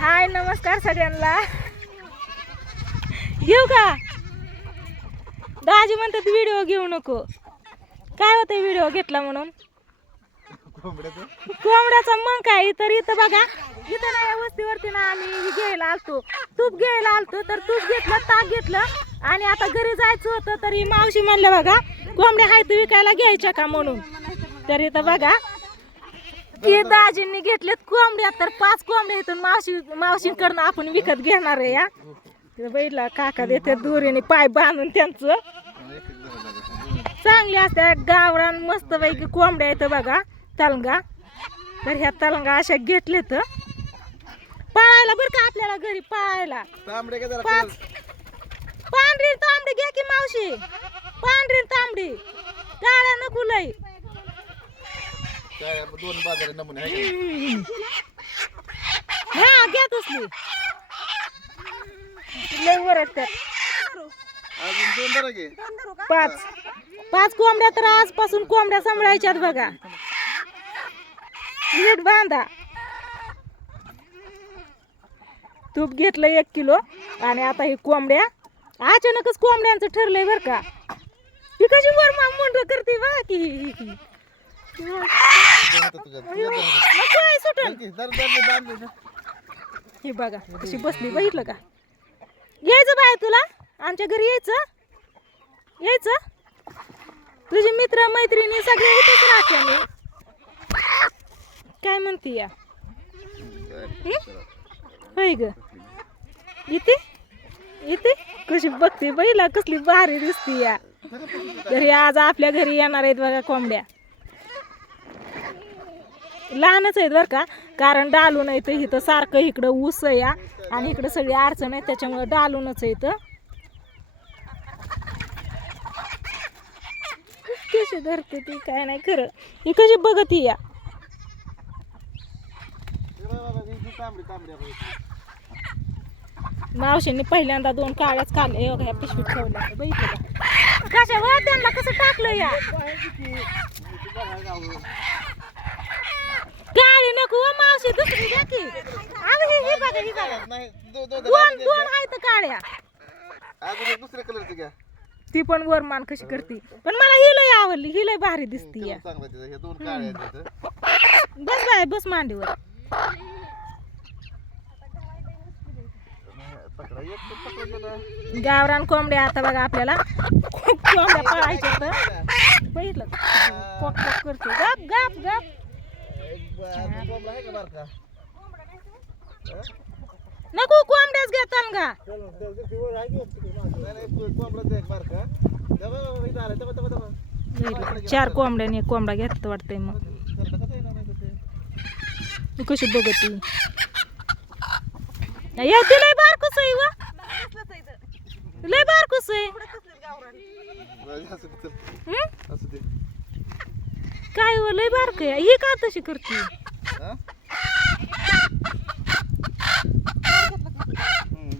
हाय नमस्कार सगळ्यांना. घेऊ का? दाजी म्हणतात व्हिडिओ घेऊ नको. काय होतं व्हिडिओ घेतला म्हणून? कोंबड्याचा? मग काय? तर इथं बघा. इथं ना या वस्तीवरती ना आम्ही घ्यायला आलतो. तूप घ्यायला आलतो तर तूप घेतलं ताक घेतलं. आणि आता घरी जायचं होतं तरी मावशी म्हणलं बघा कोंबड्या हायत विकायला घ्यायच्या का म्हणून? तर इथं बघा. की दाजींनी घेतलेत कोंबड्या तर पाच कोंबड्या इथून मावशी मावशींकडनं आपण विकत घेणार आहे या. तिथं बैठला काका देते दोरीने पाय बांधून त्यांचं. चांगली असते गावरान मस्त पैकी कोंबड्या येतं बघा तलंगा. तर ह्या तलंगा अशा घेतले तर पाळायला बरं का आपल्याला घरी पाळायला? पाच पांढरी तांबडी घ्या की मावशी. पांढरी तांबडी. काळ्या नको लई. काय दोन बाजार नमुने आहे का? हा घ्या तसली. अजून दोन घे पाच. पाच कोंबड्या तर आजपासून कोंबड्या सांभाळायच्यात बघा. नीट बांधा. तूप घेतलं एक किलो आणि आता ही कोंबड्या. अचानकच कोंबड्यांचं ठरलंय बरं का. ही कशी वर मुंड करते बा की हे बघा कशी बसली बघितलं का? यायचं बाय तुला? आमच्या घरी यायचं? यायचं? तुझे मित्र मैत्रिणी सगळे इथेच राहते काय म्हणते या? होय ग. इथे? इथे? कशी बघते बैला कसली भारी दिसते या. घरी आज आपल्या घरी येणार आहेत बघा कोंबड्या. लहानच आहेत बरं का? कारण डालून येतं तर इथं सारखं इकडं ऊस आहे या आणि इकडं सगळी अडचण आहे त्याच्यामुळे डालूनच आहे इथं. कशी धरते ती काय नाही खरं. ही कशी बघत ही या. मावशींनी पहिल्यांदा दोन काळ्याच काढले हे बघा ह्या पिशवीत ठेवल्या बघितलं कशा त्यांना कसं टाकलं या काळी नको हो मावशी दुसरी घ्या की अगं ही ही बघा ही बघा नाही दो- दो- दो- दोन दोन आहेत काळ्या अजून एक दुसऱ्या कलरचं घ्या. ती पण वरमान कशी करते. पण मला ही लय आवडली ही लय भारी दिसती कलर या चांगला आहे तिचा. हे दोन काळे आहेत तिथं. बस बाय बस मांडीवर. पकडा एक तर पकडलं ना. गावरान कोंबड्या आता बघा आपल्याला. कोंबड्या पळायच्या तर. बघितलं? कोक कोक करते गप गप गप. एक ब- अजून कोंबडा आहे का बारका? नको कोंबड्याच घेताल का. चार कोंबड्याने एक कोंबडा घेतात वाटतंय मग. कशी बघती? या ती लय बारकुस आहे व. लय बारकुस आहे. हं? काय व लय बारक आहे. ही का तशी करते?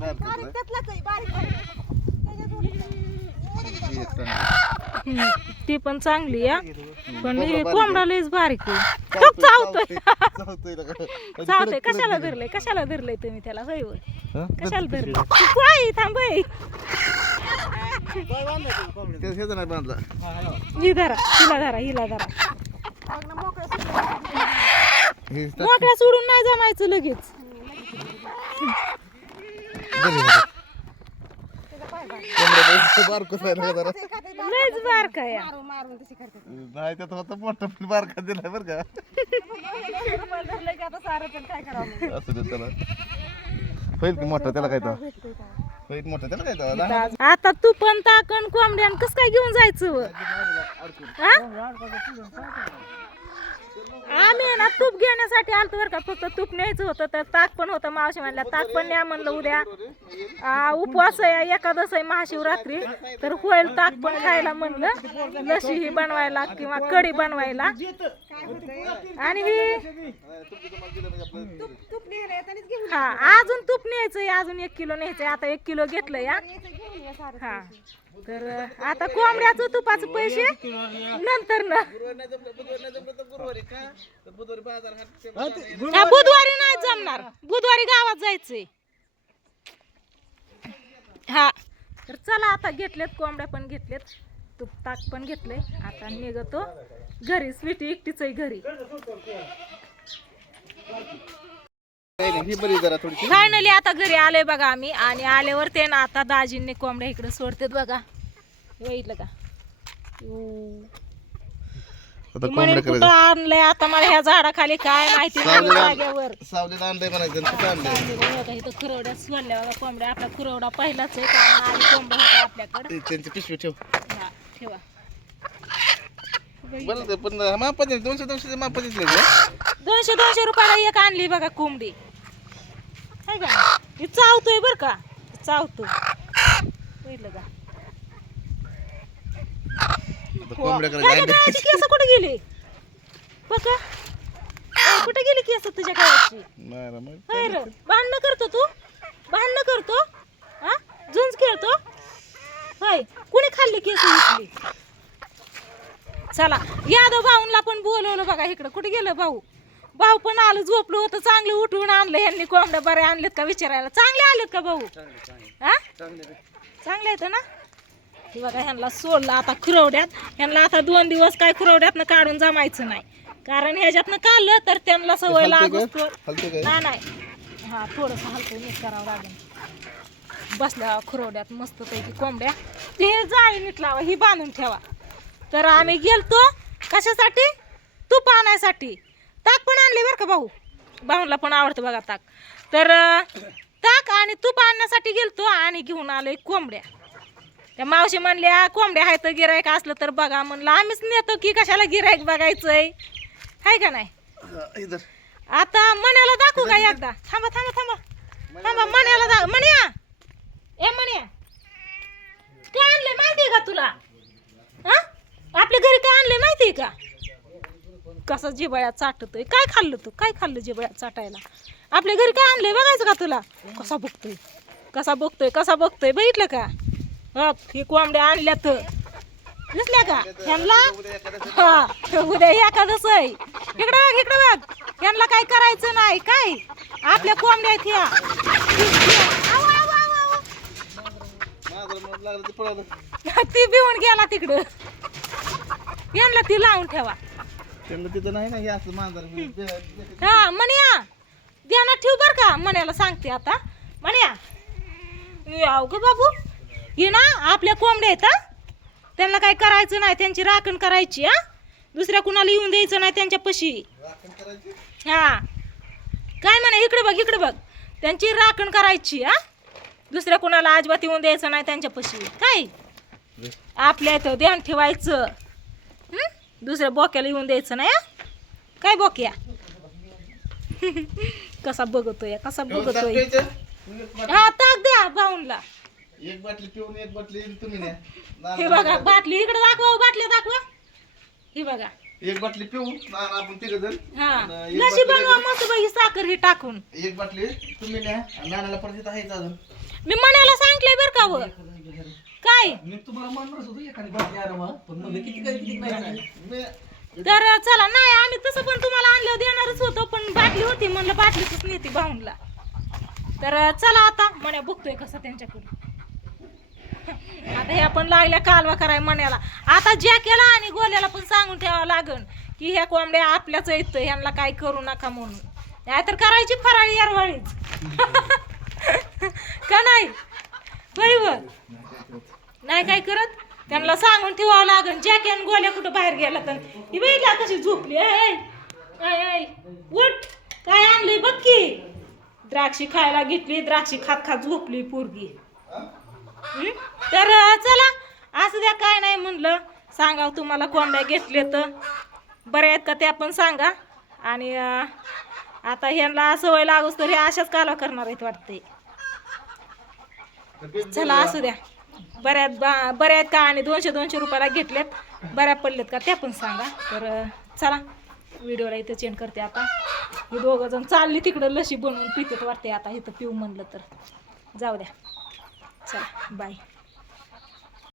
एक चांगलं. हम्म, ती पण चांगली या पण हे कोंबडा लयच बारीक आहे. तो. चावतोय चावतोय ना. का? चावतोय कशाला धरलंय कशाला धरलंय तुम्ही त्याला होय होय. हा? कशाला धरलंय? पाय थांबय ते- हेच नाही बांधला. ही धरा हिला धरा हिला धरा. हे. मोकळ्या सोडून नाही जमायचं लगेच. लयच बारका या नाही त्यात होता मोठा पण बारका दिलाय बरं का असू दे त्याला होईल की मोठा त्याला काय तर होईल मोठा त्याला काय तर लहान आता तू पण ताकण कोंबड्यान कस काय घेऊन जायचं हा? आम्ही ना तूप घेण्यासाठी आलतो बरं का. फक्त तूप न्यायचं होतं तर ताक पण होतं मावशी म्हणल्या ताक पण न्या म्हणलं उद्या. आ, उपवास आहे एकादश आहे महाशिवरात्री. तर होईल ताक पण खायला म्हणलं. लशी ही बनवायला किंवा कढी बनवायला. आणि ही? हा अजून तूप न्यायचंय अजून एक किलो न्यायचंय. आता एक किलो घेतलं या हा. तर आता कोंबड्याचं तुपाच पैसे नंतर ना. बुधवारी नाही हा बुधवारी नाही जमणार. बुधवारी गावात जायचंय. हा. तर चला आता घेतलेत कोंबड्या पण घेतलेत. तूप ताक पण घेतलंय. आता निघतो घरी. स्वीटी एकटीच आहे घरी. फायनली आता घरी आलोय बघा आम्ही. आणि आल्यावर ते ना आता दाजींनी कोंबड्या इकडे सोडतात बघा. बघितलं का? म्हणे कुठं आणलंय? आता मला ह्या झाडाखाली काय माहिती नाही सावलीला- जाग्यावर. सावलीला आणलंय म्हणायचं आणि कुठं आणलंय? बघा इथं खुरवड्या सोडल्या बघा कोंबड्या. आपला खुरवडा पहिलाच आहे कारण आधी कोंबड्या होत्या आपल्याकडे. त्यांची पिशवी ठेव. ठेवा. बरं ते पण मापाचे दोनशे दोनशे मापाचेच नाही दोनशे दोनशे रुपयाला एक आणली बघा कोंबडी. आहे का ही चावतोय बर का? चावतो बघितलं का? कोंबड्या काय करायचे गं, गळ्याची केस कुठे गेली? बघा अय, कुठे गेली केस तुझ्या गळ्याची? नाही ना मग होय रे भांडणं करतो तू? भांडणं करतो? हा? झुंज खेळतो? होय कुणी खाल्ली केस चला यादव भाऊंला पण बोलवलं बघा इकडं. कुठे गेलं भाऊ? भाऊ पण आलं झोपलं होतं चांगलं उठवून आणलं. यांनी कोंबड्या बऱ्या आणलेत का विचारायला? चांगले आलेत का भाऊ? हा? चांगले आहेत ना? हे बघा ह्यांना सोडलं आता खुरवड्यात. ह्यांना आता दोन दिवस काय खुरवड्यातनं काढून जमायचं नाही. कारण ह्याच्यातनं काढलं तर त्यांना सवय लागू काय? नाही नाही. हा थोडस हलकं नीट करावं लागेल. बसल्या खुरवड्यात मस्त पैकी कोंबड्या. ते जाळी नीट लावा ही बांधून ठेवा. तर आम्ही गेलतो कशासाठी? तूप आणायसाठी. ताक पण आणले बरं का भाऊ? भाऊला पण आवडतं बघा ताक. तर ताक आणि तूप आणण्यासाठी गेलतो आणि घेऊन आलोय कोंबड्या. त्या मावशी म्हणल्या कोंबड्या आहेत तर गिरायक असलं तर बघा. म्हणलं आम्हीच नेतो की कशाला गिरायक बघायचंय? हाय का नाही? आता मण्याला दाखवू का एकदा? थांबा थांबा थांबा. थांबा मण्याला दाख मण्या! ए म्हणे काय आणलंय माहितीये का तुला? हा? आपल्या घरी काय आणलंय माहितीये का? कसा जिबळ्या चाटतोय. काय खाल्लं तू? काय खाल्लं जिबळ्या चाटायला? आपल्या घरी काय आणलंय बघायचं का तुला? कसा बघतोय? कसा बघतोय? कसा बघतोय? बघितलं का? हप हे कोंबड्या आणल्या तर दिसल्या का? ह्यांना? हा उद्या एखादच आहे इकडं बघ इकडं बघ. ह्यांना काय करायचं नाही काय? आपल्या कोंबड्या आहेत ह्या. ते भिवून गेला तिकडं. यांना ती लावून ठेवा. त्यांना तिथं नाही ना हे असं मांजर हा मण्या ध्यानात ठेव बर का मण्याला सांगते आता. मण्या याव ग बाबू हे ना आपल्या कोंबड्या आहेत हा. त्यांना काय करायचं नाही त्यांची राखण करायची हा. दुसऱ्या कुणाला येऊन द्यायचं नाही त्यांच्या पशी. हा. काय म्हणा इकडे बघ इकडे बघ. त्यांची राखण करायची हा. दुसऱ्या कुणाला अजिबात येऊन द्यायचं नाही त्यांच्या पशी काय? आपल्या इथं ध्यान ठेवायचं. हं? दुसऱ्या बोक्याला येऊन द्यायचं नाही हा? काय बोक्या? कसा बघतोय कसा बघतोय? हा ताक द्या भाऊनला. एक बाटली पिऊन एक बाटली तुम्ही न्या. हे बघा बाटली इकडे दाखवा बाटल्या दाखवा. ही बघा. एक बाटली पिऊ नाना आपण तिघ जण. हा. बाटली बनवा मस्त बाई साखर ही टाकून. एक बाटली तुम्ही न्या. आणि नानाला परत इथं आहेच अजून. मी मनाला सांगितलंय बर का व? काय? मी तुम्हाला म्हणणारच होतो एखादी बाटली आरामा पण म्हणलं किती काय किती नाही. मी तर चला नाही आम्ही तसं पण तुम्हाला आणलं देणारच होतो पण बाटली होती म्हणलं बाटलीच नेते भाऊनला. तर चला आता मण्या बघतोय कसं त्यांच्याकडे आता हे आपण लागल्या कालवा कराय मण्याला. आता जॅकेला आणि गोल्याला पण सांगून ठेवावं लागन की ह्या कोंबड्या आपल्याच येतं ह्यांना काय करू नका म्हणून. नाहीतर करायची फराळी यारवाळीच. का नाही? होय व? नाही काय करत? त्यांना सांगून ठेवावं लागन. जॅके आणि गोल्या कुठं बाहेर गेला तर. ही बैला कशी झोपली? ऐ, उठ. काय आणलंय बघ की. द्राक्षी खायला घेतली. द्राक्षी खात खात झोपली पोरगी. तर चला. असं द्या काय नाही म्हणलं. सांगा तुम्हाला कोंड्या घेतले तर. बऱ्या आहेत का त्या पण सांगा. आणि आता ह्यांना सवय लागूस तर हे अशाच काला करणार आहेत वाटते चला असू द्या. बऱ्यात बा- बऱ्याच का आणि दोनशे दोनशे रुपयाला घेतल्यात बऱ्या पडल्यात का त्या पण सांगा. तर चला व्हिडिओला इथं चेंज करते आता. मी दोघं जण चालली तिकडं लशी बनवून पितेत वाटते आता. इथं पिऊ म्हणलं तर. जाऊ द्या. चला बाय